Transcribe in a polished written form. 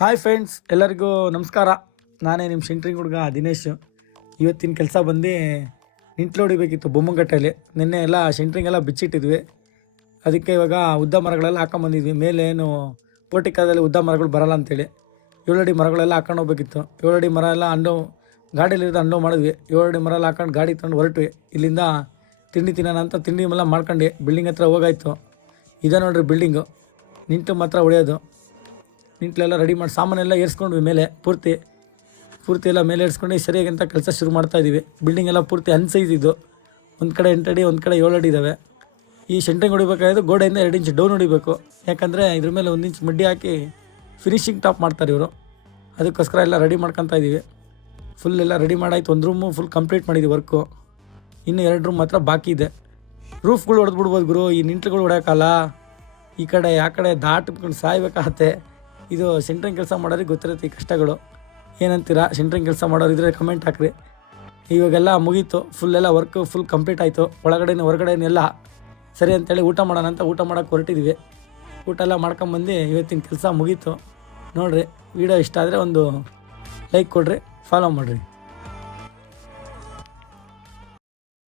Hi friends, ಎಲ್ಲರಿಗೂ ನಮಸ್ಕಾರ. ನಾನೇ ನಿಮ್ಮ ಸೆಂಟ್ರಿಂಗ್ ಹುಡುಗ ದಿನೇಶ್. ಇವತ್ತಿನ ಕೆಲಸ ಬಂದು ನಿಂಟ್ಲು ಹೊಡಿಬೇಕಿತ್ತು ಬೊಮ್ಮಂಗಟ್ಟೆಯಲ್ಲಿ. ನಿನ್ನೆ ಎಲ್ಲ ಸೆಂಟ್ರಿಂಗ್ ಎಲ್ಲ ಬಿಚ್ಚಿಟ್ಟಿದ್ವಿ. ಅದಕ್ಕೆ ಇವಾಗ ಉದ್ದ ಮರಗಳೆಲ್ಲ ಹಾಕೊಂಬಂದಿದ್ವಿ. ಮೇಲೆ ಏನು ಪೋರ್ಟಿಕಾದಲ್ಲಿ ಉದ್ದ ಮರಗಳು ಬರಲ್ಲ ಅಂತೇಳಿ 7 ಅಡಿ ಮರಗಳೆಲ್ಲ ಹಾಕೊಂಡು ಹೋಗ್ಬೇಕಿತ್ತು. 7 ಅಡಿ ಮರ ಎಲ್ಲ ಗಾಡಿಯಲ್ಲಿರೋದು ಅಂಡೋ ಮಾಡಿದ್ವಿ. 7 ಅಡಿ ಮರ ಎಲ್ಲ ಹಾಕೊಂಡು ಗಾಡಿ ತೊಗೊಂಡು ಹೊರಟ್ವಿ. ಇಲ್ಲಿಂದ ತಿಂಡಿ ತಿನ್ನೋಣ ಅಂತ ತಿಂಡಿ ಎಲ್ಲ ಮಾಡ್ಕೊಂಡು ಬಿಲ್ಡಿಂಗ್ ಹತ್ರ ಹೋಗಾಯ್ತು. ಇದೆ ನೋಡ್ರಿ ಬಿಲ್ಡಿಂಗು. ನಿಂಟು ಮಾತ್ರ ಹೊಡೆಯೋದು. ನಿಂಟ್ಲೆಲ್ಲ ರೆಡಿ ಮಾಡಿ ಸಾಮಾನೆಲ್ಲ ಏರಿಸ್ಕೊಂಡ್ವಿ ಮೇಲೆ ಪೂರ್ತಿ ಎಲ್ಲ ಮೇಲೆ ಏರಿಸ್ಕೊಂಡು ಸರಿಯಾಗಿ ಅಂತ ಕೆಲಸ ಶುರು ಮಾಡ್ತಾಯಿದ್ದೀವಿ. ಬಿಲ್ಡಿಂಗ್ ಎಲ್ಲ ಪೂರ್ತಿ ಅನ್ಸೈಜ್ ಇದು. ಒಂದು ಕಡೆ 8 ಅಡಿ, ಒಂದು ಕಡೆ 7 ಅಡಿ ಇದ್ದಾವೆ. ಈ ಸೆಂಟ್ರಿಂಗ್ ಹೊಡಿಬೇಕಾದ್ರೆ ಗೋಡೆಯಿಂದ 2 ಇಂಚ್ ಡೌನ್ ಹೊಡಿಬೇಕು. ಯಾಕಂದರೆ ಇದ್ರ ಮೇಲೆ 1 ಇಂಚ್ ಮಡ್ಡಿ ಹಾಕಿ ಫಿನಿಶಿಂಗ್ ಟಾಪ್ ಮಾಡ್ತಾರೆ ಇವರು. ಅದಕ್ಕೋಸ್ಕರ ಎಲ್ಲ ರೆಡಿ ಮಾಡ್ಕೊತಾ ಇದ್ದೀವಿ. ಫುಲ್ ಎಲ್ಲ ರೆಡಿ ಮಾಡಾಯ್ತು. ಒಂದು ರೂಮು ಫುಲ್ ಕಂಪ್ಲೀಟ್ ಮಾಡಿದ್ದೀವಿ ವರ್ಕು. ಇನ್ನು 2 ರೂಮ್ ಮಾತ್ರ ಬಾಕಿ ಇದೆ. ರೂಫ್ಗಳು ಹೊಡೆದ್ಬಿಡ್ಬೋದು ಗುರು. ಈ ನಿಂಟ್ಲುಗಳು ಹೊಡೆಯೋಕ್ಕಲ್ಲ. ಈ ಕಡೆ ಆ ಕಡೆ ದಾಟ್ಕೊಂಡು ಸಾಯ್ಬೇಕಾಗತ್ತೆ. ಇದು ಸೆಂಟ್ರಿಂಗ್ ಕೆಲಸ ಮಾಡೋರಿಗೆ ಗೊತ್ತಿರುತ್ತೆ ಈ ಕಷ್ಟಗಳು. ಏನಂತೀರಾ? ಸೆಂಟ್ರಿಂಗ್ ಕೆಲಸ ಮಾಡೋರಿದ್ರೆ ಕಮೆಂಟ್ ಹಾಕ್ರಿ. ಇವಾಗೆಲ್ಲ ಮುಗೀತು. ಫುಲ್ಲೆಲ್ಲ ವರ್ಕು ಫುಲ್ ಕಂಪ್ಲೀಟ್ ಆಯಿತು. ಒಳಗಡೆನೇ ಹೊರಗಡೆನೆಲ್ಲ ಸರಿ ಅಂತೇಳಿ ಊಟ ಮಾಡೋಣ ಅಂತ ಊಟ ಮಾಡೋಕ್ಕೆ ಹೊರಟಿದ್ವಿ. ಊಟ ಎಲ್ಲ ಮಾಡ್ಕೊಂಬಂದು ಇವತ್ತಿನ ಕೆಲಸ ಮುಗೀತು. ನೋಡಿರಿ, ವಿಡಿಯೋ ಇಷ್ಟ ಆದರೆ ಒಂದು ಲೈಕ್ ಕೊಡಿರಿ, ಫಾಲೋ ಮಾಡಿರಿ.